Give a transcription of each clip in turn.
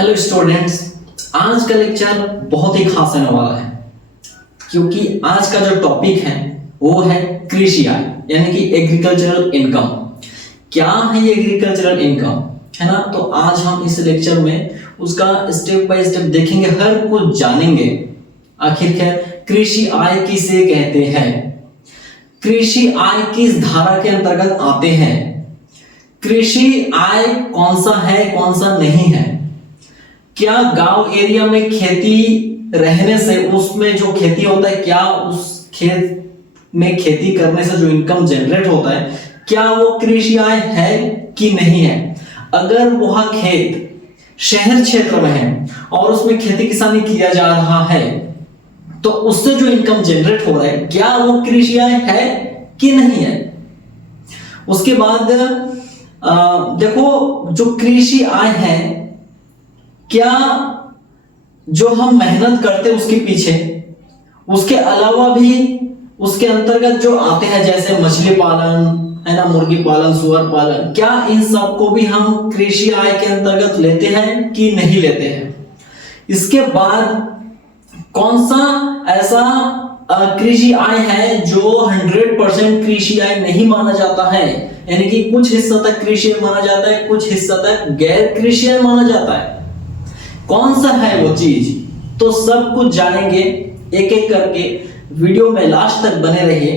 Hello students, आज का lecture बहुत ही खास होने वाला है क्योंकि आज का जो टॉपिक है वो है कृषि आय यानी कि एग्रीकल्चरल इनकम। क्या है ये एग्रीकल्चरल इनकम, है ना। तो आज हम इस लेक्चर में उसका स्टेप बाय स्टेप देखेंगे, हर कुछ जानेंगे। आखिरकार कृषि आय किसे कहते हैं, कृषि आय किस धारा के अंतर्गत आते हैं, कृषि आय कौन सा है कौन सा नहीं है, क्या गांव एरिया में खेती रहने से उसमें जो खेती होता है, क्या उस खेत में खेती करने से जो इनकम जनरेट होता है क्या वो कृषि आय है कि नहीं है। अगर वह खेत शहर क्षेत्र में है और उसमें खेती किसानी किया जा रहा है तो उससे जो इनकम जनरेट हो रहा है क्या वो कृषि आय है कि नहीं है। उसके बाद देखो, जो कृषि आय है, क्या जो हम मेहनत करते हैं उसके पीछे, उसके अलावा भी उसके अंतर्गत जो आते हैं जैसे मछली पालन, है ना, मुर्गी पालन, सुअर पालन, क्या इन सब को भी हम कृषि आय के अंतर्गत लेते हैं कि नहीं लेते हैं। इसके बाद कौन सा ऐसा कृषि आय है जो 100% कृषि आय नहीं माना जाता है, यानी कि कुछ हिस्सा तक कृषि आय माना जाता है, कुछ हिस्सा तक गैर कृषि आय माना जाता है। कौन सा है वो चीज, तो सब कुछ जानेंगे एक एक करके। वीडियो में लास्ट तक बने रहिए,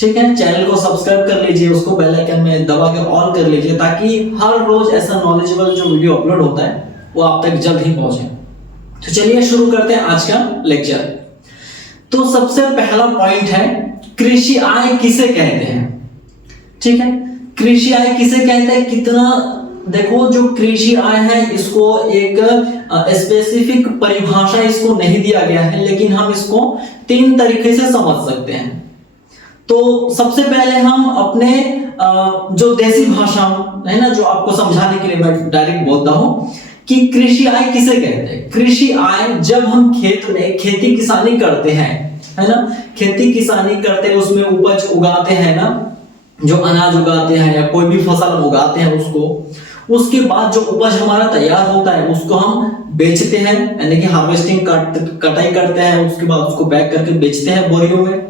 ठीक है। चैनल को सब्सक्राइब कर लीजिए, उसको बेल आइकन में दबा के ऑल कर लीजिए ताकि हर रोज ऐसा नॉलेजेबल जो वीडियो अपलोड होता है वो आप तक जल्द ही पहुंचे। तो चलिए शुरू करते हैं आज का लेक्चर। तो सबसे पहला पॉइंट है कृषि आय किसे कहते हैं, ठीक है। कृषि आय किसे कहते हैं, कितना, देखो जो कृषि आय है इसको एक स्पेसिफिक परिभाषा इसको नहीं दिया गया है, लेकिन हम इसको 3 तरीके से समझ सकते हैं। तो सबसे पहले हम अपने जो देसी भाषा है ना, जो आपको समझाने के लिए मैं डायरेक्ट बोलता हूं कि कृषि आय किसे कहते हैं। कृषि आय जब हम खेत में खेती किसानी करते हैं, है ना, खेती किसानी करते हैं, उसमें उपज उगाते हैं ना, जो अनाज उगाते हैं या कोई भी फसल उगाते हैं उसके बाद जो उपज हमारा तैयार होता है उसको हम बेचते हैं, यानी कि हार्वेस्टिंग कटाई करते हैं, उसके बाद उसको पैक करके बेचते हैं बोरियों में।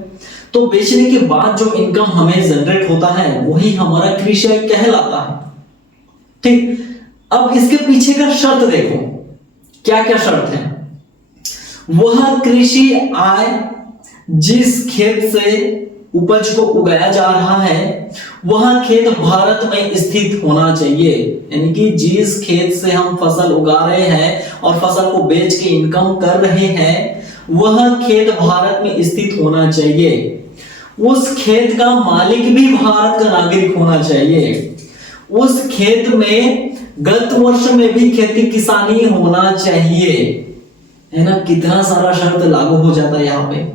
तो बेचने के बाद जो इनकम हमें जनरेट होता है वही हमारा कृषि आय कहलाता है, ठीक। अब इसके पीछे का शर्त देखो, क्या क्या शर्त है। वह कृषि आय जिस खेत से उपज को उगाया जा रहा है वह खेत भारत में स्थित होना चाहिए, यानी कि जिस खेत से हम फसल उगा रहे हैं और फसल को बेच के इनकम कर रहे हैं वह खेत भारत में स्थित होना चाहिए। उस खेत का मालिक भी भारत का नागरिक होना चाहिए। उस खेत में गत वर्ष में भी खेती किसानी होना चाहिए, है ना। कितना सारा शर्त लागू हो जाता है यहाँ पे।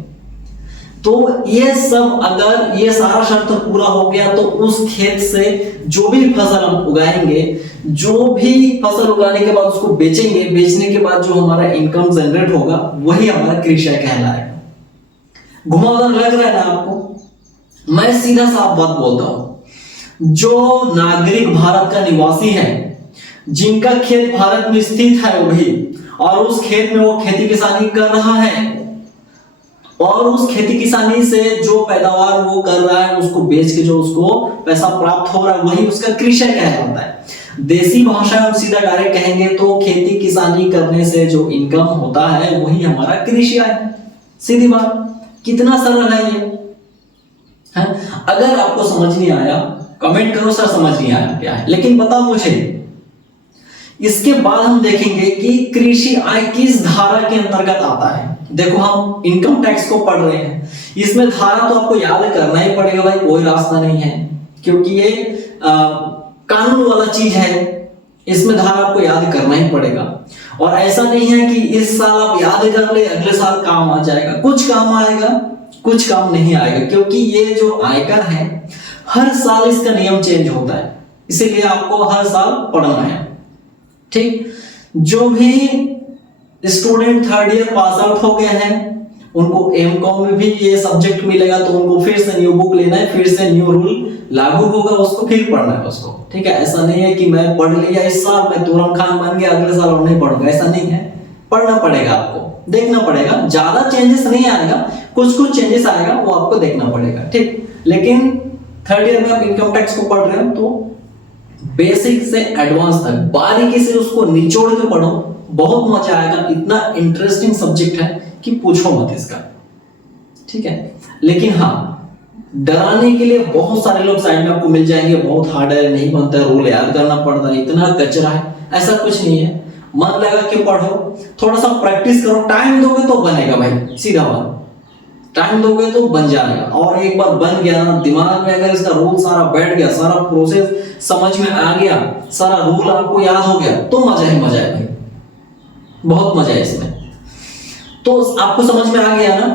तो ये सब, अगर ये सारा शर्त पूरा हो गया तो उस खेत से जो भी फसल हम उगाएंगे, जो भी फसल उगाने के बाद उसको बेचेंगे, बेचने के बाद जो हमारा इनकम जनरेट होगा वही हमारा कृषि आय कहलाएगा। घुमावदार लग रहा है ना आपको। मैं सीधा साफ बात बोलता हूं, जो नागरिक भारत का निवासी है, जिनका खेत भारत में स्थित है वो भी, और उस खेत में वो खेती किसानी कर रहा है और उस खेती किसानी से जो पैदावार वो कर रहा है उसको बेच के जो उसको पैसा प्राप्त हो रहा है वही उसका कृषि आय कहलाता है। देसी भाषा में सीधा डायरेक्ट कहेंगे तो खेती किसानी करने से जो इनकम होता है वही हमारा कृषि आय है। सीधी बात, कितना सरल है ये, है? अगर आपको समझ नहीं आया कमेंट करो सर समझ नहीं आया क्या है, लेकिन बताओ मुझे। इसके बाद हम देखेंगे कि कृषि आय किस धारा के अंतर्गत आता है। देखो, हम इनकम टैक्स को पढ़ रहे हैं, इसमें धारा तो आपको याद करना ही पड़ेगा भाई, कोई रास्ता नहीं है, क्योंकि ये कानून वाला चीज है, इसमें धारा आपको याद करना ही पड़ेगा। और ऐसा नहीं है कि इस साल आप याद कर ले अगले साल काम आ जाएगा, कुछ काम आएगा कुछ काम नहीं आएगा, क्योंकि ये जो आयकर है हर साल इसका नियम चेंज होता है, इसीलिए आपको हर साल पढ़ना है, ठीक। जो भी student 3rd year pass out हो गए हैं उनको एमकॉम में भी ये सब्जेक्ट मिलेगा, तो उनको फिर से न्यू बुक लेना है, फिर से न्यू रूल लागू होगा उसको फिर पढ़ना है उसको, ठीक है। ऐसा नहीं है कि मैं पढ़ लिया इस साल, मैं तुरंत खान बन गया, अगले साल और नहीं पढ़ूंगा, ऐसा नहीं है। पढ़ना पड़ेगा, आपको देखना पड़ेगा। ज्यादा चेंजेस नहीं आएगा, कुछ कुछ चेंजेस आएगा, वो आपको देखना पड़ेगा, ठीक। लेकिन थर्ड ईयर में आप इनकम टैक्स को पढ़ रहे हो तो बेसिक से एडवांस तक बारीकी से उसको निचोड़ के पढ़ो, बहुत मजा आएगा। इतना इंटरेस्टिंग सब्जेक्ट है कि पूछो मत इसका, ठीक है। लेकिन हाँ, डराने के लिए बहुत सारे लोग साइड में आपको मिल जाएंगे, बहुत हार्ड है, नहीं बनता है, रूल याद करना पड़ता है, इतना कचरा है, ऐसा कुछ नहीं है। मन लगा के पढ़ो, थोड़ा सा प्रैक्टिस करो, टाइम दोगे तो बनेगा भाई, सीधा बात। टाइम दोगे तो बन जाएगा, और एक बार बन गया ना दिमाग में, अगर इसका रूल सारा बैठ गया, सारा प्रोसेस समझ में आ गया, सारा रूल आपको याद हो गया, तो मजा ही मजा है भाई, बहुत मजा है इसमें। तो आपको समझ में आ गया ना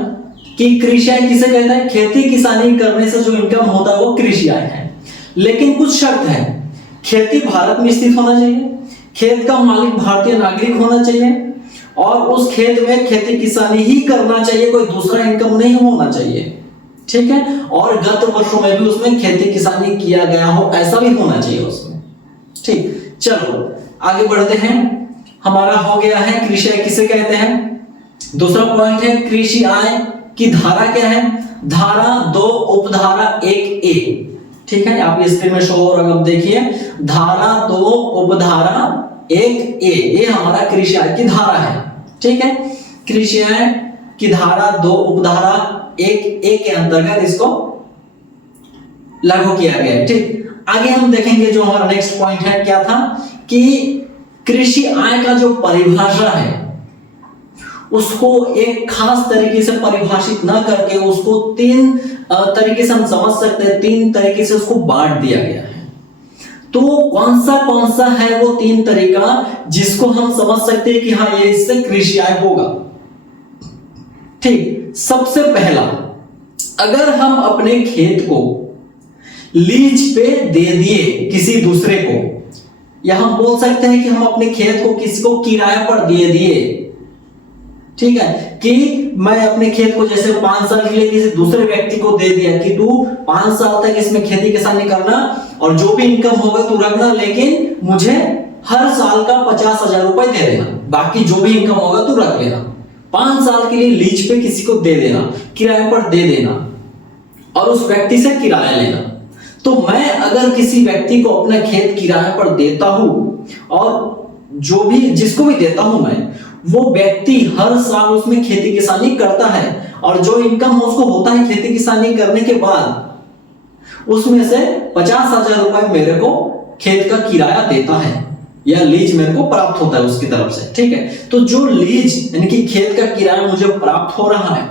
कि कृषि आय किसे कहते हैं? खेती किसानी करने से जो इनकम होता है वो कृषि आय है। लेकिन कुछ शर्त है, खेती भारत में स्थित होना चाहिए, खेत का मालिक भारतीय नागरिक होना चाहिए, और उस खेत में खेती किसानी ही करना चाहिए, कोई दूसरा इनकम नहीं होना चाहिए, ठीक है। और गत वर्षों में भी उसमें खेती किसानी किया गया हो, ऐसा भी होना चाहिए उसमें, ठीक। चलो आगे बढ़ते हैं। हमारा हो गया है कृषि आय किसे कहते हैं। दूसरा पॉइंट है कृषि आय की धारा क्या है। धारा 2 उपधारा 1A, ठीक है। आप स्क्रीन में शो हो रहा है, देखिए धारा 2 उपधारा 1A, ये हमारा कृषि आय की धारा है, ठीक है। कृषि आय की धारा 2 उपधारा 1A के अंतर्गत इसको लागू किया गया है, ठीक। आगे हम देखेंगे जो हमारा नेक्स्ट पॉइंट है, क्या था कि कृषि आय का जो परिभाषा है उसको एक खास तरीके से परिभाषित ना करके उसको 3 तरीके से हम समझ सकते हैं, 3 तरीके से उसको बांट दिया गया है। तो कौन सा है वो 3 तरीका जिसको हम समझ सकते हैं कि हाँ ये इससे कृषि आय होगा, ठीक। सबसे पहला, अगर हम अपने खेत को लीज पे दे दिए किसी दूसरे को, या हम बोल सकते हैं कि हम अपने खेत को किसी को किराए पर दे दिए, ठीक है। कि मैं अपने खेत को जैसे 5 साल के लिए किसी दूसरे व्यक्ति को दे दिया कि तू 5 साल तक इसमें खेती किसानी करना और जो भी इनकम होगा तू रखना, लेकिन मुझे हर साल का 50,000 रुपए दे देना, बाकी जो भी इनकम होगा तू रख लेना। 5 साल के लिए लीज पे किसी को दे देना, किराए पर दे देना, और उस व्यक्ति से किराया लेना। तो मैं अगर किसी व्यक्ति को अपना खेत किराए पर देता हूं, और जो भी जिसको भी देता हूं मैं, वो व्यक्ति हर साल उसमें खेती किसानी करता है, और जो इनकम उसको होता है खेती किसानी करने के बाद उसमें से 50,000 रुपए मेरे को खेत का किराया देता है, या लीज मेरे को प्राप्त होता है उसकी तरफ से, ठीक है। तो जो लीज यानी कि खेत का किराया मुझे प्राप्त हो रहा है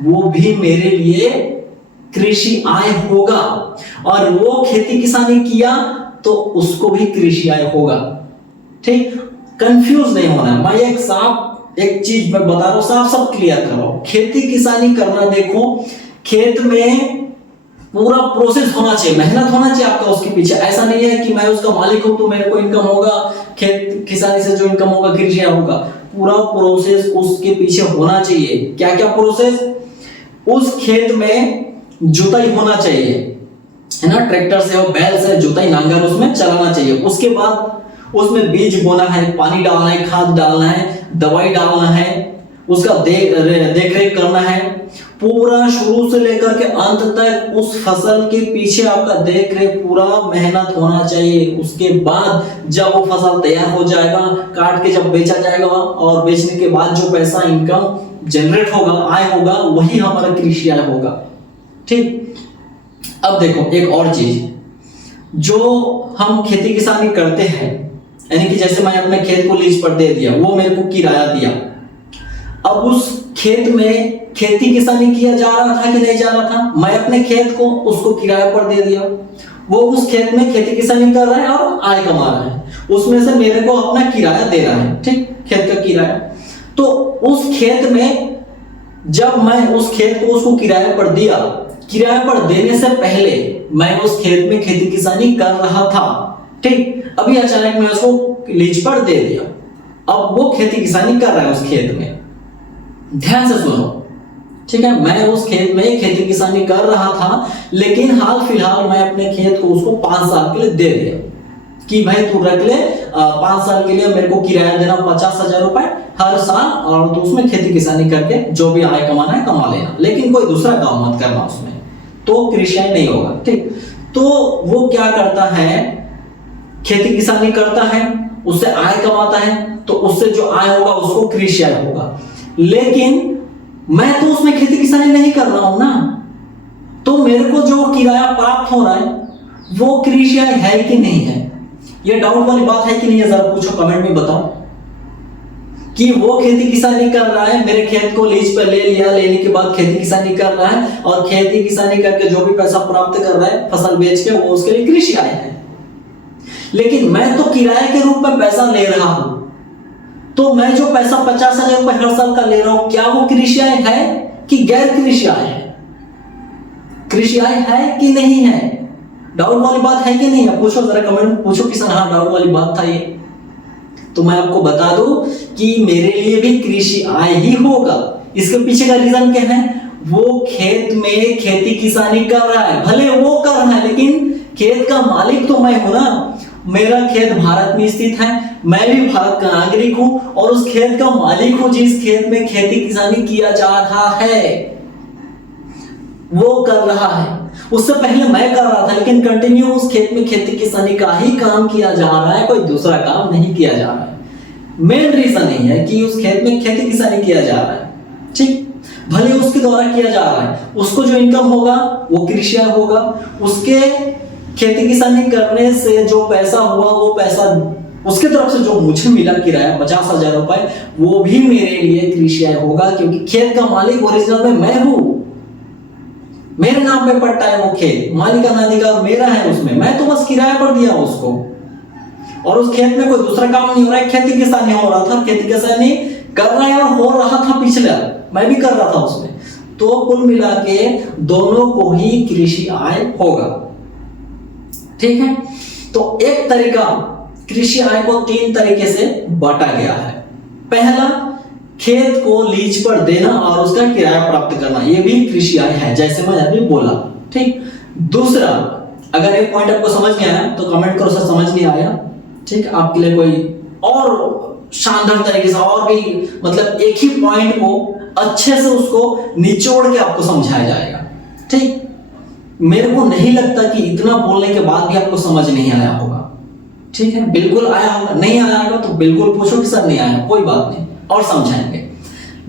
वो भी मेरे लिए कृषि आय होगा, और वो खेती किसानी किया तो उसको भी कृषि आय होगा, ठीक। कंफ्यूज नहीं होना है, मैं एक चीज मैं बता रहा हूं, साफ सब क्लियर कर रहा हूं। खेती किसानी करना, देखो खेत में पूरा प्रोसेस होना चाहिए, मेहनत होना चाहिए आपका उसके पीछे। ऐसा नहीं है कि मैं उसका मालिक हूं तो मेरे को इनकम होगा, खेत किसानी से जो इनकम होगा कृषि आय होगा। पूरा प्रोसेस उसके पीछे होना चाहिए। क्या क्या प्रोसेस? उस खेत में जुताई होना चाहिए, है ना, ट्रैक्टर से और बैल से जुताई नांगर उसमें चलाना चाहिए। उसके बाद उसमें बीज बोना है, पानी डालना है, खाद डालना है, दवाई डालना है, उसका देख रेख करना है। पूरा शुरू से लेकर के अंत तक उस फसल के पीछे आपका देख रेख पूरा मेहनत होना चाहिए। उसके बाद जब वो फसल तैयार हो जाएगा, काट के जब बेचा जाएगा, और बेचने के बाद जो पैसा इनकम जनरेट होगा, आय होगा, वही हमारा कृषि आय होगा, ठीक। अब देखो एक और चीज, जो हम खेती किसानी करते हैं, यानी कि जैसे मैं अपने खेत को लीज पर दे दिया, वो मेरे को किराया दिया, अब उस खेत में खेती किसानी किया जा रहा था कि नहीं जा रहा था? मैं अपने खेत को उसको किराए पर दे दिया, वो उस खेत में खेती किसानी कर रहा है और आय कमा रहा है, उसमें से मेरे को अपना किराया दे रहा है, ठीक, खेत का किराया। तो उस खेत में जब मैं उस खेत को उसको किराए पर दिया, किराए पर देने से पहले मैं उस खेत में खेती किसानी कर रहा था, ठीक। अभी अचानक मैं उसको लीज पर दे दिया, अब वो खेती किसानी कर रहा है उस खेत में। ध्यान से सुनो, ठीक है, मैं उस खेत में खेती किसानी कर रहा था, लेकिन हाल फिलहाल मैं अपने खेत को उसको 5 साल के लिए दे दिया कि भाई तू रख ले, 5 साल के लिए मेरे को किराया देना 50,000 रुपए हर साल, और तू उसमें खेती किसानी करके जो भी आय कमाना है कमा लेना, लेकिन कोई दूसरा काम मत करना उसमें, तो कृषि नहीं होगा। ठीक, तो वो क्या करता है, खेती किसानी करता है, उससे आय कमाता है, तो उससे जो आय होगा उसको कृषि आय होगा। लेकिन मैं तो उसमें खेती किसानी नहीं कर रहा हूं ना, तो मेरे को जो किराया प्राप्त हो रहा है वो कृषि आय है कि नहीं है? ये डाउट वाली बात है कि नहीं है? जरा पूछो, कमेंट में बताओ कि वो खेती किसानी कर रहा है, मेरे खेत को लीज पर ले लिया, लेने के बाद खेती किसानी कर रहा है, और खेती किसानी करके जो भी पैसा प्राप्त कर रहा है फसल बेच के, वो उसके लिए कृषि आय है। लेकिन मैं तो किराए के रूप में पैसा ले रहा हूं, तो मैं जो पैसा 50,000 रुपए हर साल का ले रहा हूं, क्या वो कृषि आय है कि गैर कृषि आय है? कृषि आय है कि नहीं है? डाउट वाली बात है कि नहीं है? पूछो जरा, कमेंट में पूछो कि सर हाँ डाउट वाली बात था ये। तो मैं आपको बता दूं कि मेरे लिए भी कृषि आय ही होगा। इसके पीछे का रीजन क्या है? वो खेत में खेती किसानी कर रहा है, भले वो कर रहा है, लेकिन खेत का मालिक तो मैं हूं ना। मेरा खेत भारत में स्थित है, मैं भी भारत का नागरिक हूं, और उस खेत का मालिक हूं जिस खेत में खेती किसानी किया जा रहा है, वो कर रहा है। उससे पहले मैं कर रहा था, लेकिन कंटिन्यू उस खेत में खेती किसानी का ही काम किया जा रहा है, कोई दूसरा काम नहीं किया जा रहा है। मेन रीजन नहीं है कि उस खेत में खेती किसानी किया जा रहा है, ठीक, भले उसके द्वारा किया जा रहा है, उसको जो इनकम होगा वो कृषि आय होगा। उसके खेती किसानी करने से जो पैसा हुआ, वो पैसा उसके तरफ से जो मुझे मिला किराया 50,000 रुपए, वो भी मेरे लिए कृषि आय होगा, क्योंकि खेत का मालिक ओरिजिनल में मैं हूं, मेरे नाम पे पट्टा है वो खेत, मालिकाना अधिकार मेरा है उसमें, मैं तो बस किराया पर दिया उसको, और उस खेत में कोई दूसरा काम नहीं हो रहा है, खेती किसानी हो रहा था, खेती किसानी कर रहा है और हो रहा था पिछला, मैं भी कर रहा था उसमें। तो कुल मिला के दोनों को ही कृषि आय होगा, ठीक है। तो एक तरीका, कृषि आय को 3 तरीके से बांटा गया है। पहला, खेत को लीज पर देना और उसका किराया प्राप्त करना, यह भी कृषि आय है, जैसे मैं अभी बोला, ठीक। दूसरा, अगर एक पॉइंट आपको समझ में आया तो कमेंट करो सर समझ नहीं आया, ठीक। आपके लिए कोई और शानदार तरीके से, और भी मतलब एक ही पॉइंट को अच्छे से उसको निचोड़ के आपको समझाया जाएगा, ठीक। मेरे को नहीं लगता कि इतना बोलने के बाद भी आपको समझ नहीं आया होगा, ठीक है। बिल्कुल आया होगा, नहीं आया होगा तो बिल्कुल पूछो कि सर नहीं आया, कोई बात नहीं, और समझाएंगे।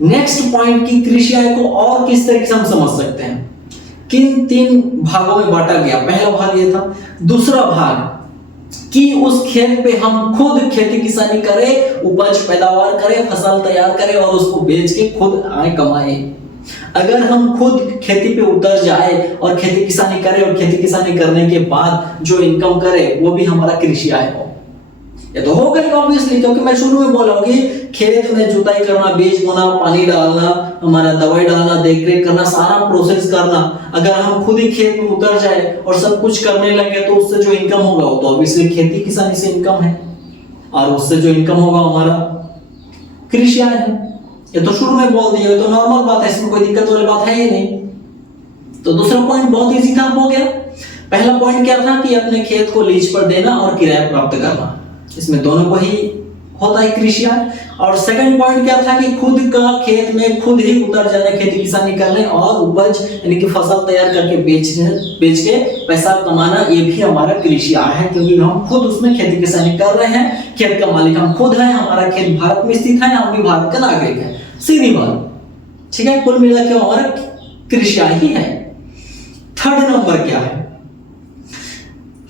नेक्स्ट पॉइंट की कृषि आय को और किस तरीके से हम समझ सकते हैं, किन 3 भागों में बांटा गया। पहला भाग ये था। दूसरा भाग कि उस खेत पे हम खुद खेती किसानी करें, उपज पैदावार करें, फसल तैयार करें और उसको बेच के खुद आय कमाए। अगर हम खुद खेती पे उतर जाए और खेती किसानी करें, और खेती किसानी करने के बाद जो इनकम करे वो भी हमारा कृषि आय हो, ये तो हो गई ऑब्वियसली, क्योंकि मैं शुरू में बोला कि खेत में जुताई करना, बीज बोना, पानी डालना, हमारा दवाई डालना, देखरेख करना, सारा प्रोसेस करना, अगर हम खुद ही खेत में उतर जाए और सब कुछ करने लगे तो उससे जो इनकम होगा वो तो ऑब्वियसली खेती किसानी से इनकम है, और उससे जो इनकम होगा हमारा कृषि आय है। ये तो शुरू में बोल दिया, तो नॉर्मल बात है, इसमें कोई दिक्कत वाली बात है ही नहीं। तो दूसरा पॉइंट बहुत इजी था, हो गया। पहला पॉइंट क्या था कि अपने खेत को लीज पर देना और किराया प्राप्त करना, इसमें दोनों को ही होता है कृषि आय। और सेकंड पॉइंट क्या था कि खुद का खेत में खुद ही उतर जाने, खेती किसानी करने और उपज यानी कि फसल तैयार करके बेच के पैसा कमाना, ये भी हमारा कृषि आय है, क्योंकि हम खुद उसमें खेती किसानी कर रहे हैं, खेत का मालिक हम खुद हैं, हमारा खेत भारत में स्थित है, हम भी भारत का नागरिक हैं, सीधी बात, ठीक है। कुल मिला के हमारा कृषि आय ही है। थर्ड नंबर क्या है,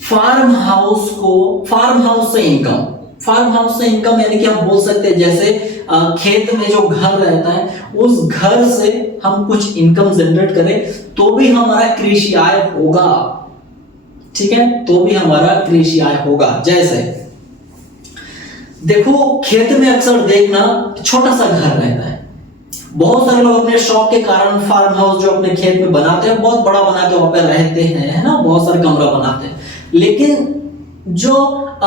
फार्म हाउस से इनकम। फार्म हाउस से इनकम यानी कि हम बोल सकते हैं जैसे खेत में जो घर रहता है, उस घर से हम कुछ इनकम जनरेट करें तो भी हमारा कृषि आय होगा, ठीक है, तो भी हमारा कृषि आय होगा। जैसे देखो, खेत में अक्सर देखना छोटा सा घर रहता है, बहुत सारे लोग अपने शौक के कारण फार्म हाउस जो अपने खेत में बनाते हैं बहुत बड़ा बना के वहां पर रहते हैं, है ना, बहुत सारे कमरा बनाते हैं। लेकिन जो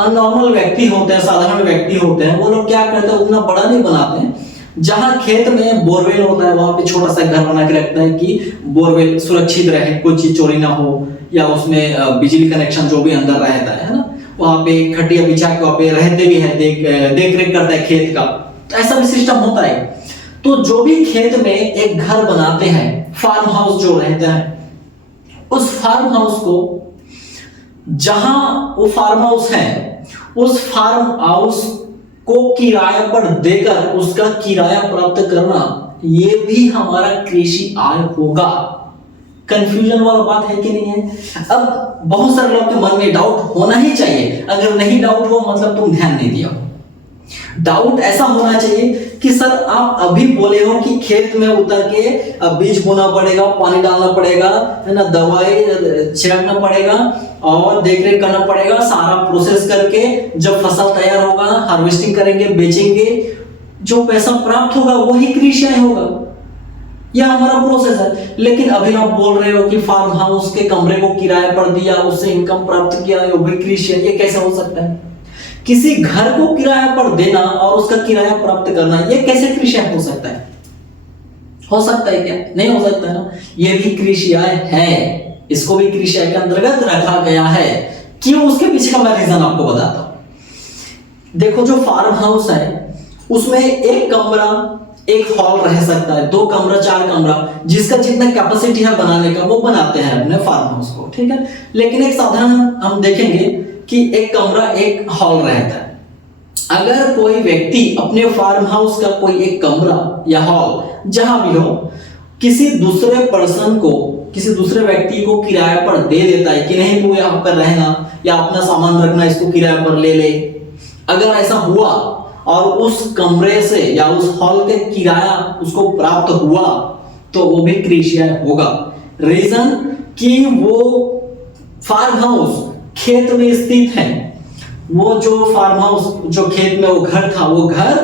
नॉर्मल व्यक्ति होते हैं, साधारण व्यक्ति होते हैं, वो लोग क्या करते हैं, उतना बड़ा नहीं बनाते हैं, जहां खेत में बोरवेल होता है वहां पे छोटा सा घर बना के रखता है कि बोरवेल सुरक्षित रहे, कोई चीज चोरी ना हो, या उसमें बिजली कनेक्शन जो भी अंदर रहता है ना, वहां पे खटिया बिछा के वहां पे रहते भी है, देख रेख करता है खेत का। तो ऐसा भी सिस्टम होता है। तो जो भी खेत में एक घर बनाते हैं, फार्म हाउस जो रहता है, उस फार्म हाउस को, जहां वो फार्म हाउस है, उस फार्म हाउस को किराए पर देकर उसका किराया प्राप्त करना, ये भी हमारा कृषि आय होगा। कंफ्यूजन वाला बात है कि नहीं है? अब बहुत सारे लोग के मन में डाउट होना ही चाहिए। अगर नहीं डाउट हो मतलब तुम ध्यान नहीं दिया। डाउट ऐसा होना चाहिए कि सर आप अभी बोले हो कि खेत में उतर के बीज बोना पड़ेगा, पानी डालना पड़ेगा, है ना, दवाई छिड़कना पड़ेगा और देखरेख करना पड़ेगा, सारा प्रोसेस करके जब फसल तैयार होगा, हार्वेस्टिंग करेंगे, बेचेंगे, जो पैसा प्राप्त होगा वही कृषि आय होगा। यह हमारा प्रोसेस है। लेकिन अभी आप बोल रहे हो कि फार्म हाउस के कमरे को किराए पर दिया, उससे इनकम प्राप्त किया, वो भी कृषि है। ये कैसे हो सकता है? किसी घर को किराए पर देना और उसका किराया प्राप्त करना, ये कैसे कृषि आय हो सकता है? हो सकता है क्या? नहीं हो सकता है ना। ये भी कृषि आय है, इसको भी कृषि आय के अंतर्गत रखा गया है। क्यों? उसके पीछे का मैं रीजन आपको बताता हूं। देखो, जो फार्म हाउस है उसमें एक कमरा, एक हॉल रह सकता है, 2 कमरा, 4 कमरा, जिसका जितना कैपेसिटी है बनाने का वो बनाते हैं अपने फार्म हाउस को, ठीक है। लेकिन एक साधारण हम देखेंगे कि एक कमरा, एक हॉल रहता है। अगर कोई व्यक्ति अपने फार्म हाउस का कोई एक कमरा या हॉल जहां भी हो, किसी दूसरे पर्सन को, किसी दूसरे व्यक्ति को किराए पर दे देता है कि नहीं तू यहाँ पर रहना या अपना सामान रखना, इसको किराए पर ले ले। अगर ऐसा हुआ और उस कमरे से या उस हॉल के किराया उसको प्राप्त हुआ तो वो भी कृषि आय होगा। रीजन कि वो फार्म हाउस खेत में स्थित है। वो जो फार्म हाउस, जो खेत में वो घर था, वो घर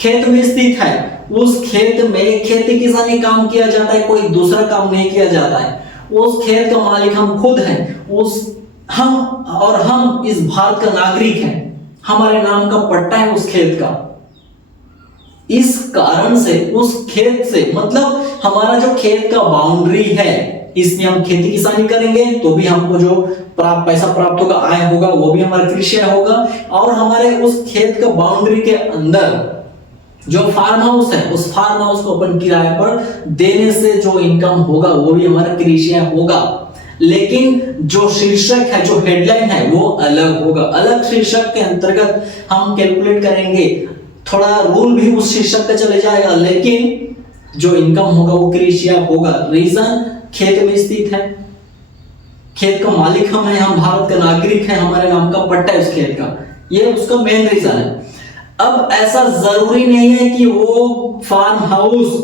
खेत में स्थित है। उस खेत में खेती किसानी काम किया जाता है, कोई दूसरा काम नहीं किया जाता है। उस खेत का मालिक हम खुद हैं। हम इस भारत का नागरिक हैं। हमारे नाम का पट्टा है उस खेत का। इस कारण से उस खेत से, मतलब हमारा जो खेत का बाउंड्री है, इसमें हम खेती किसानी करेंगे तो भी हमको जो पैसा प्राप्त होगा, आय होगा, वो भी हमारा कृषि आय होगा। और हमारे उस खेत का बाउंड्री के अंदर जो फार्म हाउस है, उस फार्म हाउस को अपन किराए पर देने से जो इनकम होगा वो भी हमारा कृषि आय होगा। लेकिन जो शीर्षक है, जो हेडलाइन है, वो अलग होगा। अलग शीर्षक के अंतर्गत हम कैलकुलेट करेंगे, थोड़ा रूल भी उस शीर्षक पे चले जाएगा, लेकिन जो इनकम होगा वो कृषि आय होगा। रीजन खेत में स्थित है, खेत का मालिक हम हैं, हम भारत के नागरिक हैं, हमारे नाम का पट्टा है उस खेत का। ये उसका मेन रीजन है। अब ऐसा जरूरी नहीं है कि वो फार्म हाउस,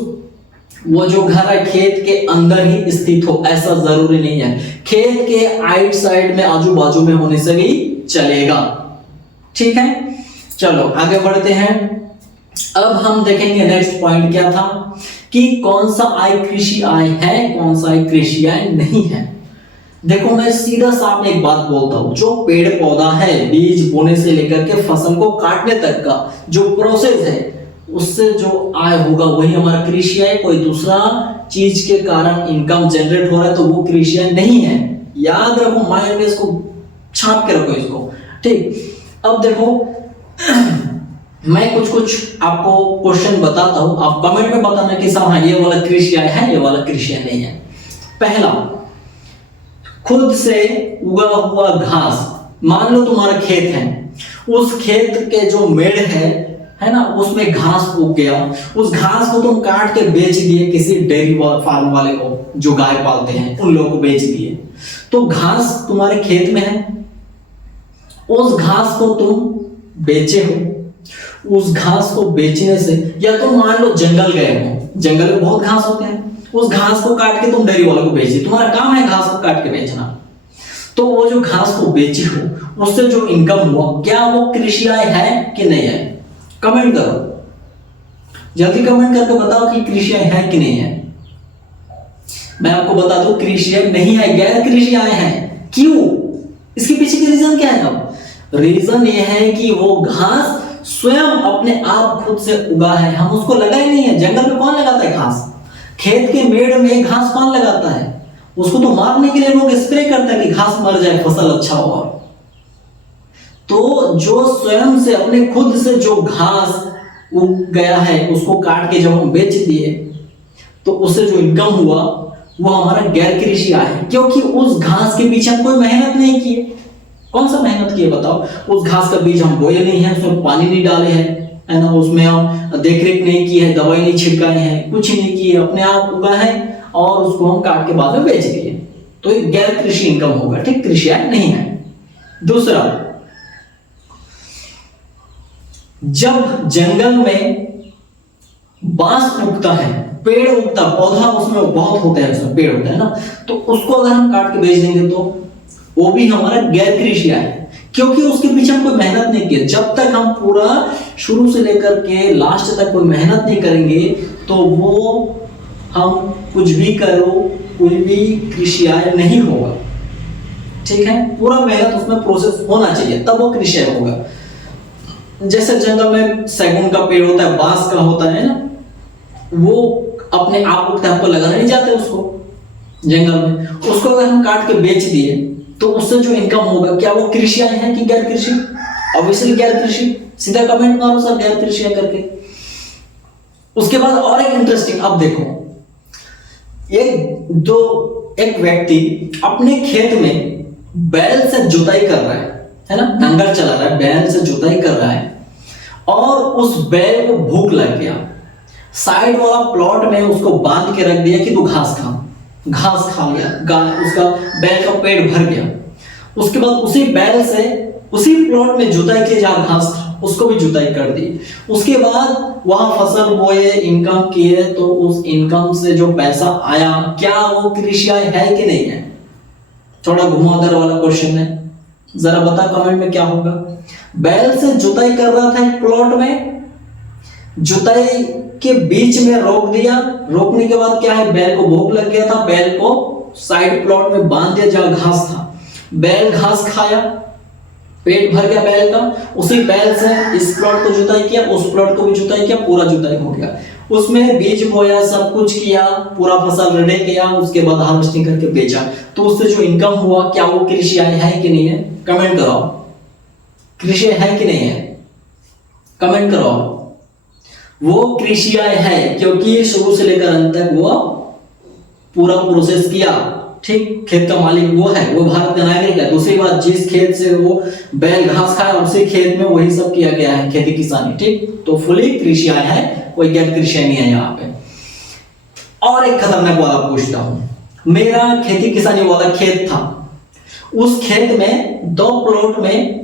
वो जो घर है खेत के अंदर ही स्थित हो, ऐसा जरूरी नहीं है। खेत के आइट साइड में, आजू बाजू में होने से भी चलेगा। ठीक है, चलो आगे बढ़ते हैं। अब हम देखेंगे नेक्स्ट पॉइंट क्या था कि कौन सा आय कृषि आय है, कौन सा आय कृषि आय नहीं है। देखो, मैं सीधा साफ एक बात बोलता हूं, जो पेड़ पौधा है, बीज बोने से लेकर के फसल को काटने तक का जो प्रोसेस है, उससे जो आय होगा वही हमारा कृषि आय। कोई दूसरा चीज के कारण इनकम जनरेट हो रहा है तो वो कृषि आय नहीं है। याद रखो, माइंड में इसको छाप के रखो इसको। ठीक, अब देखो मैं कुछ आपको क्वेश्चन बताता हूं, आप कमेंट में बताना कि साहब हाँ ये वाला कृषि आय है, ये वाला कृषि आय नहीं है। पहला, खुद से उगा हुआ घास। मान लो तुम्हारा खेत है, उस खेत के जो मेड़ है ना, उसमें घास उग गया, उस घास को तुम काट के बेच दिए किसी डेयरी फार्म वाले को, जो गाय पालते हैं उन लोगों को बेच दिए। तो घास तुम्हारे खेत में है, उस घास को तुम बेचे हो। उस घास को बेचने से, या तुम मान लो जंगल गए हो, जंगल में बहुत घास होते हैं, उस घास को काट के तुम डेयरी वालों को बेच दिए। तुम्हारा काम है घास को काट के बेचना। तो वो जो घास को बेची हो, उससे जो इनकम हुआ, क्या वो कृषि आय है कि नहीं है? कमेंट करो, जल्दी कमेंट करके बताओ कि कृषि आय है कि नहीं है। मैं आपको बता दूं, कृषि आय नहीं है, गैर कृषि आय है। क्यों? इसके पीछे का रीजन क्या है? अब रीजन ये है कि वो घास स्वयं अपने आप खुद से उगा है, हम उसको लगाए नहीं है। जंगल में कौन लगाता है घास? खेत के मेड़ में घास कौन लगाता है? उसको तो मारने के लिए लोग स्प्रे करते हैं कि घास मर जाए, फसल अच्छा हो। तो जो स्वयं से अपने खुद से जो घास उग गया है उसको काट के जब हम बेच दिए तो उससे जो इनकम हुआ वो हमारा गैर कृषि आय है, क्योंकि उस घास के पीछे हम कोई मेहनत नहीं किए। कौन सा मेहनत किए बताओ? उस घास का बीज हम बोए नहीं है, उसमें पानी नहीं डाले हैं, है ना, उसमें हम देख रेख नहीं की है, दवाई नहीं छिड़काए हैं, कुछ नहीं किए, अपने आप उगा है और उसको हम काट के बाद में बेच दिए। तो ये गैर कृषि इनकम होगा, ठीक, कृषि आय नहीं है। दूसरा, जब जंगल में बांस उगता है, पेड़ उगता, पौधा उसमें बहुत होता है, उसमें पेड़ होता है ना, तो उसको अगर हम काट के बेच देंगे तो वो भी हमारा गैर कृषि आय है, क्योंकि उसके पीछे हम कोई मेहनत नहीं किया। जब तक हम पूरा शुरू से लेकर के लास्ट तक कोई मेहनत नहीं करेंगे तो वो हम कुछ भी करो, कोई भी कृषि आय नहीं होगा, ठीक है। पूरा मेहनत उसमें प्रोसेस होना चाहिए, तब वो कृषि आय होगा। जैसे जंगल में सैगुन का पेड़ होता है, बांस का होता है ना, वो अपने आप उगता है, हमको लगाने नहीं जाते उसको जंगल में। उसको अगर हम काट के बेच दिए तो उससे जो इनकम होगा, क्या वो कृषि आय है कि गैर कृषि? ऑब्वियसली गैर कृषि। सीधा कमेंट मारो सर गैर कृषि आय करके। उसके बाद और एक इंटरेस्टिंग, अब देखो, एक व्यक्ति अपने खेत में बैल से जुताई कर रहा है ना, नांगल चला रहा है, बैल से जुताई कर रहा है, और उस बैल को भूख लग गया, साइड वाला प्लॉट में उसको बांध के रख दिया कि तू घास खा। घास खा लिया, उसका बैल का पेट भर गया। उसके बाद उसी बैल से उसी प्लॉट में जुताई की, जहां घास था उसको भी जुताई कर दी। उसके बाद वहां फसल बोए, इनकम किए, तो उस इनकम से जो पैसा आया, क्या वो कृषि आय है कि नहीं है? थोड़ा घुमावदार वाला क्वेश्चन है, जरा बता कमेंट में क्या होगा। बैल से जुताई कर रहा था एक प्लॉट में, जुताई के बीच में रोक दिया, रोकने के बाद क्या है, बैल को भूख लग गया था, बैल को साइड प्लॉट में बांध दिया जहां घास था। बैल घास खाया, पेट भर गया बैल का। उसी बैल से इस प्लॉट को जुताई किया, उस प्लॉट को भी जुताई किया, पूरा जुताई हो गया। उसमें बीज बोया, सब कुछ किया, पूरा फसल रेडी किया, उसके बाद हार्वेस्टिंग करके बेचा। तो उससे जो इनकम हुआ, क्या वो कृषि आय है कि नहीं है? कमेंट कराओ, कृषि है कि नहीं है? कमेंट कराओ। वो कृषि आय है, क्योंकि शुरू से लेकर अंत तक वो पूरा प्रोसेस किया, ठीक। खेत का मालिक वो है, वो भारत का नागरिक है। दूसरी बात, जिस खेत से वो बैल घास खाया, उसी खेत में वही सब किया गया है, खेती किसानी, ठीक। तो फुली कृषि आय है, कोई गैर कृषि नहीं है यहाँ पे। और एक खतरनाक वाला पूछता हूं। मेरा खेती किसानी वाला खेत था, उस खेत में 2 प्लॉट में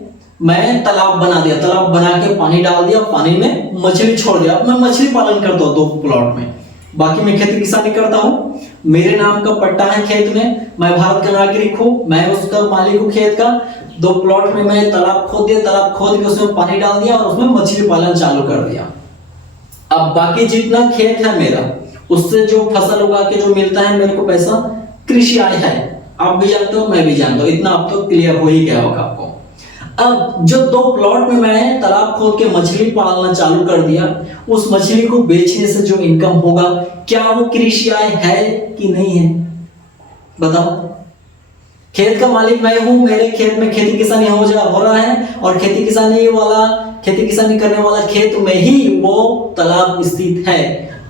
मैं तालाब बना दिया, तालाब बना के पानी डाल दिया, पानी में मछली छोड़ दिया। मैं मछली पालन करता हूँ 2 प्लॉट में, बाकी मैं खेती किसानी करता हूँ। मेरे नाम का पट्टा है खेत में, मैं भारत का नागरिक हूँ, मैं उसका मालिक हूँ खेत का। 2 प्लॉट में मैं तालाब खोद दिया, तालाब खोद के उसमें पानी डाल दिया और उसमें मछली पालन चालू कर दिया। अब बाकी जितना खेत है मेरा, उससे जो फसल उगा के जो मिलता है मेरे को पैसा, कृषि आय है। आप भी जानते हो, मैं भी जानता हूँ, इतना अब तो क्लियर हो ही गया होगा आपको। अब जो 2 प्लॉट में मैं तालाब खोद के मछली पालना चालू कर दिया, उस मछली को बेचने से जो इनकम होगा, क्या वो कृषि आय है कि नहीं है? बताओ। खेत का मालिक मैं हूं, मेरे खेत में खेती किसानी हो रहा है, और खेती किसानी करने वाला खेत में ही वो तालाब स्थित है।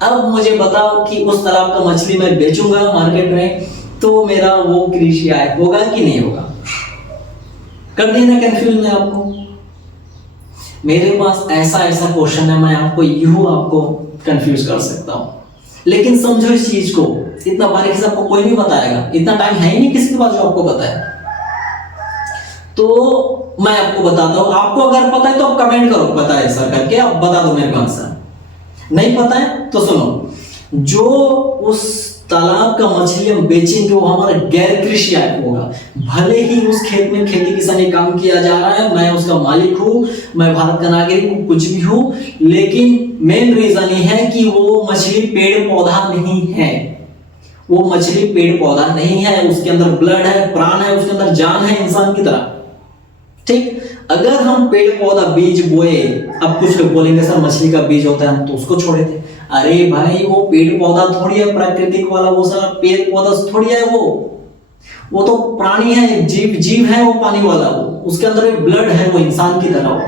अब मुझे बताओ कि उस तालाब का मछली मैं बेचूंगा मार्केट में, तो मेरा वो कृषि आय होगा कि नहीं होगा? कर देना कंफ्यूज मैं आपको। मेरे पास ऐसा क्वेश्चन है, मैं आपको आपको कंफ्यूज कर सकता हूं। लेकिन समझो इस चीज को, इतना बारीकी से आपको कोई नहीं बताएगा, इतना टाइम है ही नहीं किसी के पास जो आपको बताए। तो मैं आपको बताता हूं, आपको अगर पता है तो आप कमेंट करो, पता है सर करके, आप बता दो मेरे को आंसर। नहीं पता है तो सुनो, जो उस तालाब का मछली हम बेचेंगे वो हमारा गैर कृषि आय होगा। भले ही उस खेत में खेती किसानी काम किया जा रहा है, मैं उसका मालिक हूँ, मैं भारत का नागरिक हूँ, कुछ भी हूँ, लेकिन मेन रीजन ये है कि वो मछली पेड़ पौधा नहीं है। वो मछली पेड़ पौधा नहीं है, उसके अंदर ब्लड है, प्राण है, उसके अंदर जान है इंसान की तरह, ठीक। अगर हम पेड़ पौधा बीज बोए, अब कुछ लोग बोलेंगे सर मछली का बीज होता है हम तो उसको छोड़े थे। अरे भाई वो पेड़ पौधा थोड़ी है प्राकृतिक वाला, वो सारा पेड़ पौधा थोड़ी है, वो तो प्राणी है, जीव है, वो पानी वाला, वो उसके अंदर एक ब्लड है, वो इंसान की तरह हो,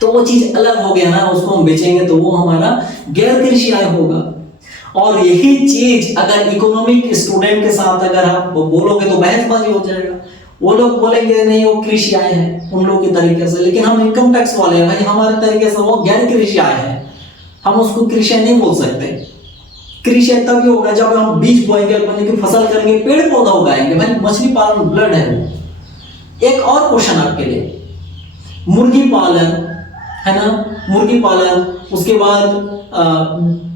तो वो चीज अलग हो गया ना, उसको हम बेचेंगे तो वो हमारा गैर कृषि आय होगा। और यही चीज अगर इकोनॉमिक स्टूडेंट के साथ अगर आप बोलोगे तो बहसबाजी हो जाएगा। वो लोग बोलेंगे नहीं वो कृषि आय है उन लोगों के तरीके से, लेकिन हम इनकम टैक्स वाले हैं भाई, हमारे तरीके से वो गैर कृषि आय है, हम उसको कृषि नहीं बोल सकते। कृषि तभी होगा जब हम बीज बोएंगे, बने की फसल करेंगे, पेड़ पौधा उगाएंगे, भाई मछली पालन ब्लड है वो। एक और क्वेश्चन आपके लिए, मुर्गी पालन है ना, मुर्गी पालन, उसके बाद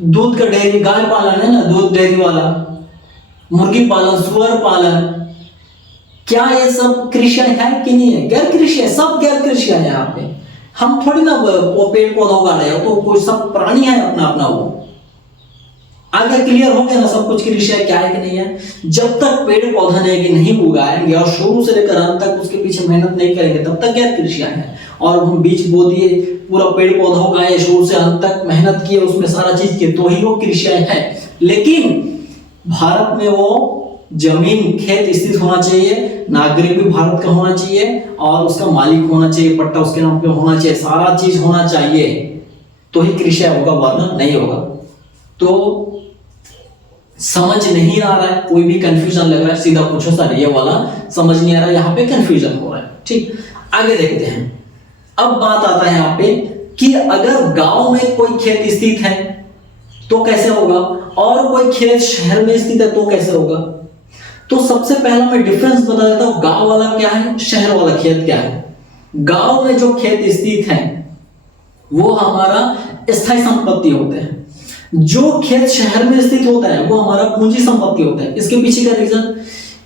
दूध का डेयरी, गाय पालन है ना, दूध डेयरी वाला, मुर्गी पालन, सुअर पालन, क्या ये सब कृषि है कि नहीं है? गैर कृषि है, सब गैर कृषि है। यहाँ पे हम थोड़ी ना वो पेड़ पौधा उगा रहे हो, तो कोई सब प्राणी है अपना अपना। वो आगे क्लियर हो गया ना सब कुछ कृषि है क्या है कि नहीं है। जब तक पेड़ पौधा नहीं उगाएंगे और शुरू से लेकर अंत तक उसके पीछे मेहनत नहीं करेंगे तब तक गैर कृषि है। और हम बीज बो दिए, पूरा पेड़ पौधा उगाए, शुरू से अंत तक मेहनत किए, उसमें सारा चीज किए, तो ही वो कृषि है। लेकिन भारत में वो जमीन खेत स्थित होना चाहिए, नागरिक भी भारत का होना चाहिए और उसका मालिक होना चाहिए, पट्टा उसके नाम पे होना चाहिए, सारा चीज होना चाहिए, तो ही कृषि होगा, वरना नहीं होगा। तो समझ नहीं आ रहा है, कोई भी कंफ्यूजन लग रहा है, सीधा पूछो सर ये वाला समझ नहीं आ रहा है, यहाँ पे कंफ्यूजन हो रहा है। ठीक, आगे देखते हैं। अब बात आता है यहाँ पे कि अगर गांव में कोई खेत स्थित है तो कैसे होगा, और कोई खेत शहर में स्थित है तो कैसे होगा। तो सबसे पहला मैं डिफरेंस बता देता हूं, गांव वाला क्या है, शहर वाला खेत क्या है। गांव में जो खेत स्थित है वो हमारा स्थायी संपत्ति होते हैं, जो खेत शहर में स्थित होता है वो हमारा पूंजी संपत्ति होता है। इसके पीछे का रीजन,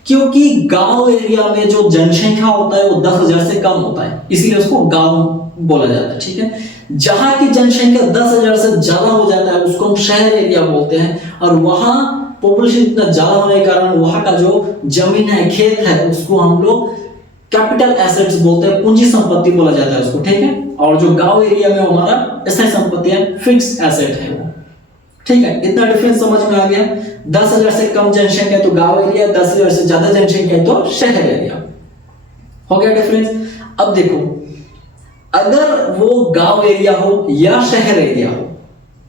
क्योंकि गांव एरिया में जो जनसंख्या होता है वो 10,000 से कम होता है, इसलिए उसको गांव बोला जाता है। ठीक है, जहां की जनसंख्या 10,000 से ज्यादा हो जाता है उसको हम शहर एरिया बोलते हैं, और वहां पॉपुलेशन इतना ज्यादा होने के कारण वहां का जो जमीन है, खेत है, उसको हम लोग कैपिटल एसेट्स बोलते हैं, पूंजी संपत्ति बोला जाता है उसको। ठीक है, और जो गांव एरिया में हमारा स्थायी संपत्ति है, फिक्स एसेट है वो। ठीक है, इतना डिफरेंस समझ में आ गया। 10,000 से कम जनसंख्या है तो गांव एरिया, 10,000 से ज्यादा जनसंख्या है तो शहर एरिया। हो गया डिफरेंस। अब देखो, अगर वो गांव एरिया हो या शहर एरिया हो,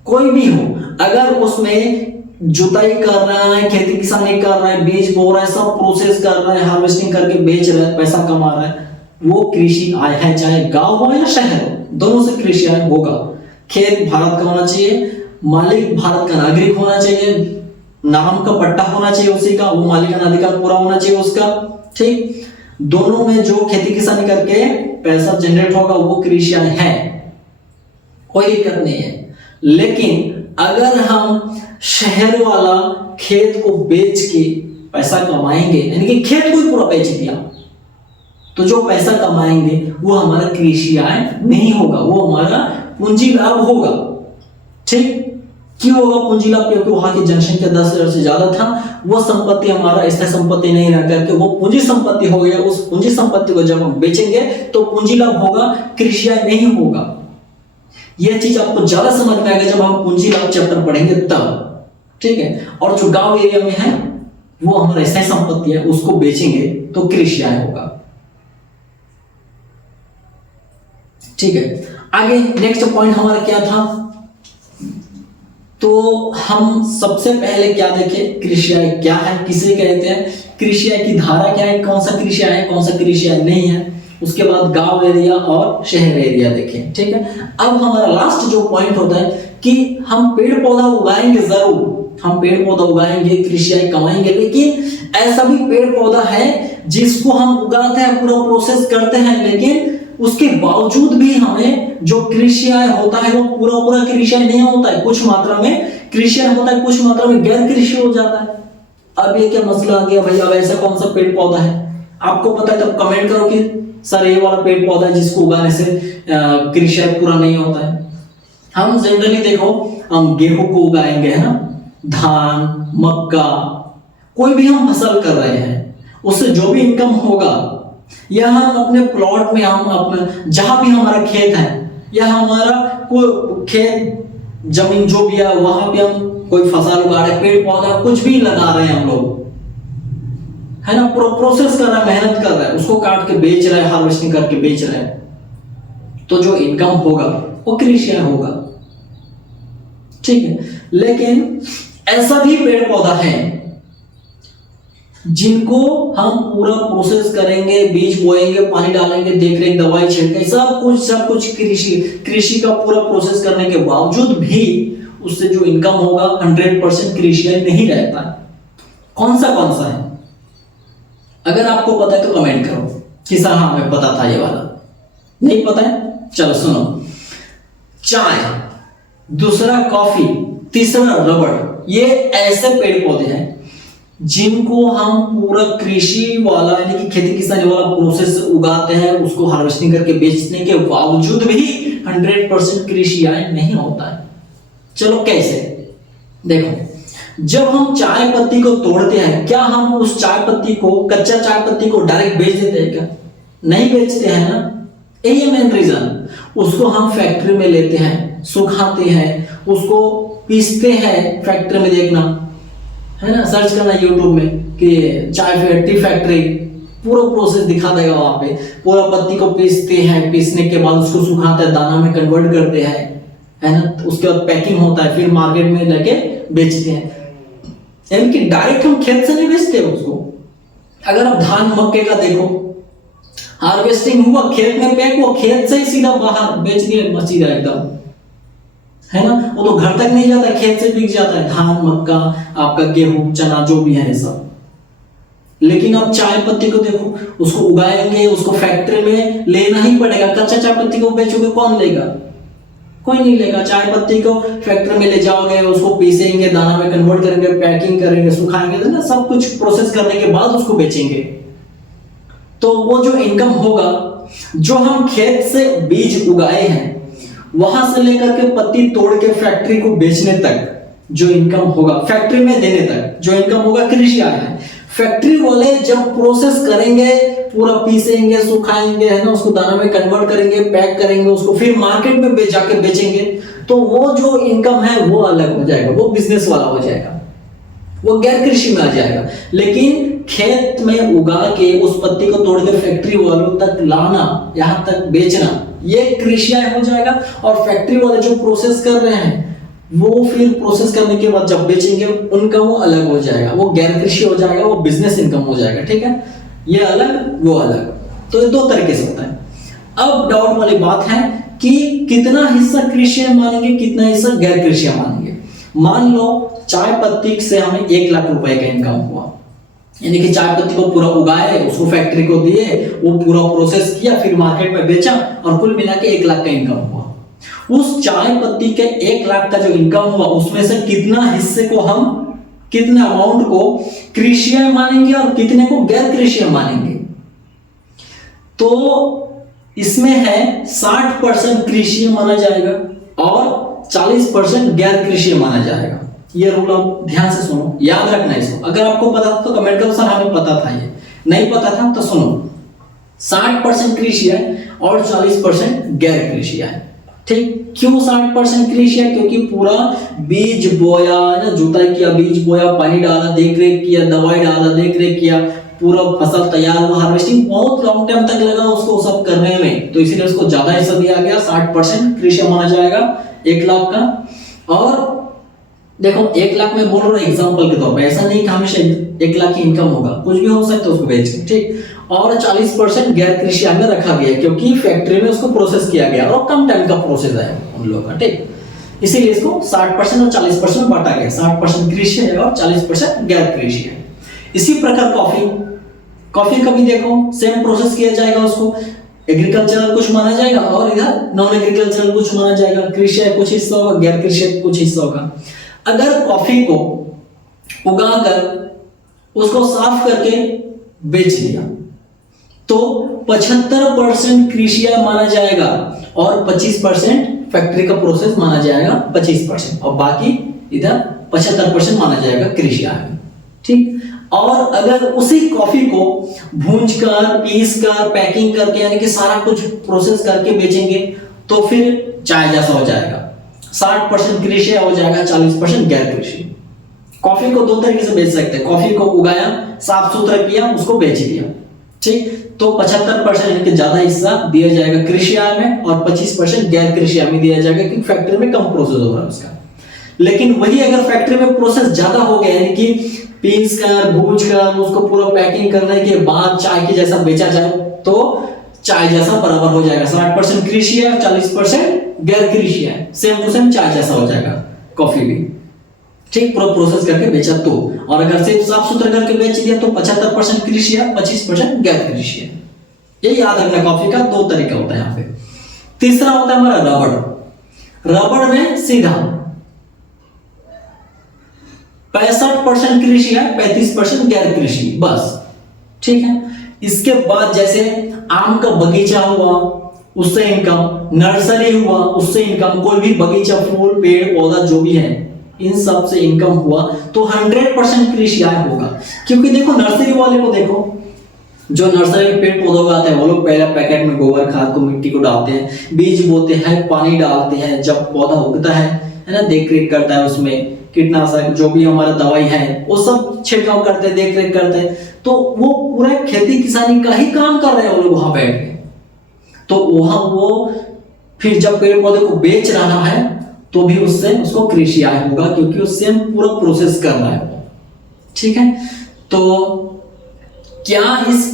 कोई भी हो, अगर उसमें जुताई कर रहा है, खेती किसानी कर रहा है, बीज बो रहा है, सब प्रोसेस कर रहा है, हार्वेस्टिंग करके बेच रहा है, पैसा कमा रहा है, वो कृषि आय है, चाहे गांव हो या शहर हो, दोनों से कृषि आय होगा। खेत भारत का होना चाहिए, मालिक भारत का नागरिक होना चाहिए, नाम का पट्टा होना चाहिए उसी का, वो मालिकाना अधिकार पूरा होना चाहिए उसका। ठीक, दोनों में जो खेती किसानी करके पैसा जनरेट होगा वो कृषि आय है, कोई दिक्कत नहीं है। लेकिन अगर हम शहर वाला खेत को बेच के पैसा कमाएंगे, यानी कि खेत को ही पूरा बेच दिया, तो जो पैसा कमाएंगे वो हमारा कृषि आय नहीं होगा, वो हमारा पूंजी लाभ होगा। ठीक, क्यों होगा पूंजी लाभ? क्योंकि वहां की जनसंख्या 10,000 से ज्यादा था, वो संपत्ति हमारा स्थायी संपत्ति नहीं रह करके वो पूंजी संपत्ति हो गया। उस पूंजी संपत्ति को जब हम बेचेंगे तो पूंजी लाभ होगा, कृषि आय नहीं होगा। यह चीज आपको ज्यादा समझ में आएगा जब हम पूंजी लाभ चैप्टर पढ़ेंगे तब। ठीक है, और जो गांव एरिया में है वो हमारा स्थायी संपत्ति है, उसको बेचेंगे तो कृषि आय होगा। ठीक है, आगे नेक्स्ट पॉइंट हमारा क्या था, तो हम सबसे पहले क्या देखें, कृषि आय क्या है, किसे कहते हैं, कृषि आय की धारा क्या है, कौन सा कृषि आय है, कौन सा कृषि आय नहीं है। उसके बाद गांव एरिया और शहर एरिया देखें। ठीक है, अब हमारा लास्ट जो पॉइंट होता है कि हम पेड़ पौधा उगाएंगे, जरूर हम पेड़ पौधा उगाएंगे, कृषि आय कमाएंगे, लेकिन ऐसा भी पेड़ पौधा है जिसको हम उगाते हैं, पूरा प्रोसेस करते हैं, लेकिन उसके बावजूद भी हमें जो कृषि आय होता है वो पूरा कृषि आय नहीं होता है, कुछ मात्रा में कृषि आय होता है, कुछ मात्रा में गैर कृषि हो जाता है। अब ये क्या मसला आ गया भाई, अब ऐसा कौन सा पेड़ पौधा है, आपको पता है तब कमेंट करो कि सर ये वाला पेड़ पौधा है जिसको उगाने से कृषि आय पूरा नहीं होता है। हम जनरली देखो, हम गेहूं को उगाएंगे, है ना, धान, मक्का, कोई भी हम फसल कर रहे हैं, उससे जो भी इनकम होगा या हम अपने प्लॉट में, हम अपने जहां भी हमारा खेत है या हमारा कोई खेत जमीन जो भी है वहां पे हम कोई फसल उगा रहे, पेड़ पौधा कुछ भी लगा रहे हैं हम लोग, है ना, प्रोसेस कर रहे हैं, मेहनत कर रहे हैं, उसको काट के बेच रहे हैं, हार्वेस्टिंग करके बेच रहे हैं, तो जो इनकम होगा वो कृषि होगा, ठीक है। लेकिन ऐसा भी पेड़ पौधा है जिनको हम पूरा प्रोसेस करेंगे, बीज बोएंगे, पानी डालेंगे, देख रेख, दवाई छिड़के, सब कुछ कृषि का पूरा प्रोसेस करने के बावजूद भी उससे जो इनकम होगा 100% कृषि नहीं रहता है। कौन सा है? अगर आपको पता है तो कमेंट करो कि सर हाँ हमें पता था ये वाला। नहीं पता है? चलो सुनो, चाय, दूसरा कॉफी, तीसरा रबड़, ये ऐसे पेड़ पौधे हैं जिनको हम पूरा कृषि वाला यानी कि खेती किसानी वाला प्रोसेस उगाते हैं, उसको हार्वेस्टिंग करके बेचने के बावजूद भी 100% कृषि आय नहीं होता है। चलो कैसे? देखो, जब हम चाय पत्ती को तोड़ते हैं, क्या हम उस चाय पत्ती को, कच्चा चाय पत्ती को डायरेक्ट बेच देते हैं क्या? नहीं बेचते हैं ना। यही है मेन रीजन। उसको हम फैक्ट्री में लेते हैं, सुखाते हैं, उसको पीसते हैं फैक्ट्री में, देखना है ना, सर्च करना यूट्यूब में कि चाय फैक्ट्री, पूरा प्रोसेस दिखा देगा वहां पे। पूरा पत्ती को पीसते हैं, पीसने के बाद उसको सुखाते हैं, दाना में कन्वर्ट करते हैं, है ना, उसके बाद पैकिंग होता है, फिर मार्केट में लेके बेचते हैं। यानी कि डायरेक्ट हम खेत से नहीं बेचते उसको। अगर आप धान मक्के का देखो, हार्वेस्टिंग हुआ, खेत में पैक हुआ, खेत से ही सीधा बाहर बेच दिया, सीधा एकदम, है ना, वो तो घर तक नहीं जाता, खेत से बिक जाता है, धान मक्का, आपका गेहूं चना जो भी है सब। लेकिन आप चाय पत्ती को देखो, उसको उगाएंगे, उसको फैक्ट्री में लेना ही पड़ेगा। कच्चा चाय पत्ती को बेचोगे, कौन लेगा? कोई नहीं लेगा। चाय पत्ती को फैक्ट्री में ले जाओगे, उसको पीसेंगे, दाना में कन्वर्ट करेंगे, पैकिंग करेंगे, सुखाएंगे, ना, सब कुछ प्रोसेस करने के बाद उसको बेचेंगे। तो वो जो इनकम होगा, जो हम खेत से बीज उगाए हैं वहां से लेकर के पत्ती तोड़ के फैक्ट्री को बेचने तक जो इनकम होगा, फैक्ट्री में देने तक जो इनकम होगा, कृषि आय है। फैक्ट्री वाले जब प्रोसेस करेंगे, पूरा पीसेंगे, सुखाएंगे, है ना, उसको दाना में कन्वर्ट करेंगे, पैक करेंगे, उसको फिर मार्केट में जाके बेचेंगे, तो वो जो इनकम है वो अलग हो जाएगा, वो बिजनेस वाला हो जाएगा, वो गैर कृषि में आ जाएगा। लेकिन खेत में उगा के उस पत्ती को तोड़ के फैक्ट्री वालों तक लाना, यहां तक बेचना, ये कृषि आय हो जाएगा। और फैक्ट्री वाले जो प्रोसेस कर रहे हैं वो फिर प्रोसेस करने के बाद जब बेचेंगे, उनका वो अलग हो जाएगा, वो गैर कृषि हो जाएगा, वो बिजनेस इनकम हो जाएगा, ठीक है। ये अलग, वो अलग, तो ये दो तरीके से होता है। अब डाउट वाली बात है कि कितना हिस्सा कृषि मानेंगे, कितना हिस्सा गैर कृषि मानेंगे। मान लो चाय पत्ती से हमें 1 लाख रुपए का इनकम हुआ, यानी कि चाय पत्ती को पूरा उगाए, उसको फैक्ट्री को दिए, वो पूरा प्रोसेस किया, फिर मार्केट में बेचा, और कुल मिला के 1 लाख का इनकम हुआ। उस चाय पत्ती के 1 लाख का जो इनकम हुआ, उसमें से कितना हिस्से को हम, कितना अमाउंट को कृषि मानेंगे और कितने को गैर कृषि मानेंगे? तो इसमें है 60% कृषि माना जाएगा और 40% गैर कृषि माना जाएगा। ये रूल आप ध्यान से सुनो, याद रखना इसको। अगर आपको पता था तो कमेंट करो सर हमें पता था, ये नहीं पता था तो सुनो, 60% कृषि है और 40% गैर कृषि है, ठीक। क्यों 60% कृषि है? क्योंकि पूरा बीज बोया, ना, जुताई किया, बीज बोया, पानी डाला, देख रेख किया, दवाई डाला, देख रेख किया, पूरा फसल तैयार हुआ, हार्वेस्टिंग बहुत लॉन्ग टाइम तक लगा उसको सब करने में, तो इसीलिए उसको ज्यादा हिस्सा दिया गया, 60% कृषि माना जाएगा 1 लाख का। और देखो 1 लाख में बोल रहा हूँ एग्जांपल के तौर पे, ऐसा नहीं कि हमेशा 1 लाख की इनकम होगा, कुछ भी हो सकता है उसको बेच के, ठीक। और 40% गैर कृषि में रखा गया क्योंकि फैक्ट्री में उसको प्रोसेस किया गया और कम टाइम का प्रोसेस है उन लोगों का, ठीक। इसीलिए इसको 60% और 40% बांटा गया, 60% कृषि है और 40% गैर कृषि है। इसी प्रकार कॉफी का भी देखो सेम प्रोसेस किया जाएगा, उसको एग्रीकल्चरल कुछ माना जाएगा और इधर नॉन एग्रीकल्चरल कुछ माना जाएगा, कृषि कुछ हिस्सा होगा, गैर कृषि कुछ हिस्सा होगा। अगर कॉफी को उगाकर उसको साफ करके बेच दिया तो 75% कृषि माना जाएगा और 25% फैक्ट्री का प्रोसेस माना जाएगा, 25%, और बाकी इधर 75% माना जाएगा कृषि आय, ठीक। और अगर उसी कॉफी को भूंज कर, पीस कर, पैकिंग करके, यानी कि सारा कुछ प्रोसेस करके बेचेंगे तो फिर चाय जैसा हो जाएगा। 60% कृषि हो जाएगा, 40% गैर कृषि। कॉफी को दो तरीके से बेच सकते हैं, कॉफी को उगाया, साफ सुथरा किया, उसको बेच दिया, ठीक। तो 75% यानी कि ज्यादा हिस्सा दिया जाएगा कृषि आय में और 25% गैर कृषि आय में दिया जाएगा, क्योंकि फैक्ट्री में कम प्रोसेस हो रहा है उसका। लेकिन वही अगर फैक्ट्री में प्रोसेस ज्यादा हो गया, यानी कि पीस कर, भूज कर, उसको पूरा पैकिंग करने के बाद चाय के जैसा बेचा जाए तो चाय जैसा बराबर हो जाएगा। 60% कृषि है, 40% गैर कृषि है, सेम टू सेम चाय जैसा हो जाएगा कॉफी भी, ठीक। पूरा प्रोसेस करके बेचा तो। और अगर सिर्फ साफ सुथरा करके बेच दिया तो 75% कृषि है, 25% गैर कृषि है। ये याद रखना, कॉफी का दो तरीका होता है यहाँ पे। तीसरा होता है हमारा रबड़। रबड़ में सीधा 65% कृषि है, 35% गैर कृषि, बस, ठीक है। इसके बाद जैसे आम का बगीचा हुआ उससे इनकम, नर्सरी हुआ उससे इनकम, कोई भी बगीचा, फूल, पेड़, पौधा जो भी है इन सब से इनकम हुआ तो 100% कृषि आय होगा। क्योंकि देखो नर्सरी वाले को देखो, जो नर्सरी में पेड़ पौधे उगाते हैं वो लोग पहले पैकेट में गोबर खाद को, मिट्टी को डालते हैं, बीज बोते हैं, पानी डालते हैं, जब पौधा उगता है ना, देख रेख करता है, उसमें कीटनाशक जो भी हमारा दवाई है वो सब छिड़काव करते हैं, देख रेख करते हैं। तो वो पूरा खेती किसानी का ही काम कर रहे हैं वो लोग वहां बैठ के। तो वहां वो फिर जब पेड़ पौधे को बेच रहा है तो भी उससे उसको कृषि आय होगा, क्योंकि उससे हम पूरा प्रोसेस कर रहा है, ठीक है। तो क्या इस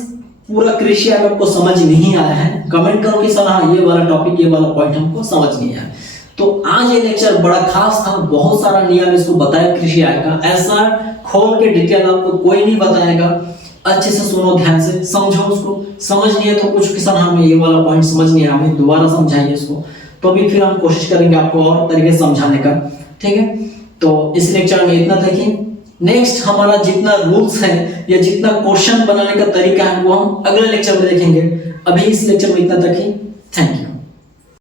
पूरा कृषि आय आपको समझ नहीं आया है? कमेंट करो कि सर हाँ ये वाला टॉपिक, ये वाला पॉइंट हमको समझ नहीं आया। तो आज ये लेक्चर बड़ा खास था, बहुत सारा नियम इसको बताया कृषि आय का, ऐसा खोल के डिटेल आपको कोई नहीं बताएगा। अच्छे से सुनो, ध्यान से समझो उसको, समझ नहीं है तो कुछ किसान हमें ये वाला पॉइंट समझ नहीं है, हमें दोबारा समझाइए इसको, तो भी फिर हम कोशिश करेंगे आपको और तरीके से समझाने का, ठीक है। तो इस लेक्चर में इतना था कि नेक्स्ट हमारा जितना रूल्स है या जितना क्वेश्चन बनाने का तरीका है वो हम अगले लेक्चर में देखेंगे। अभी इस लेक्चर में इतना था कि थैंक यू।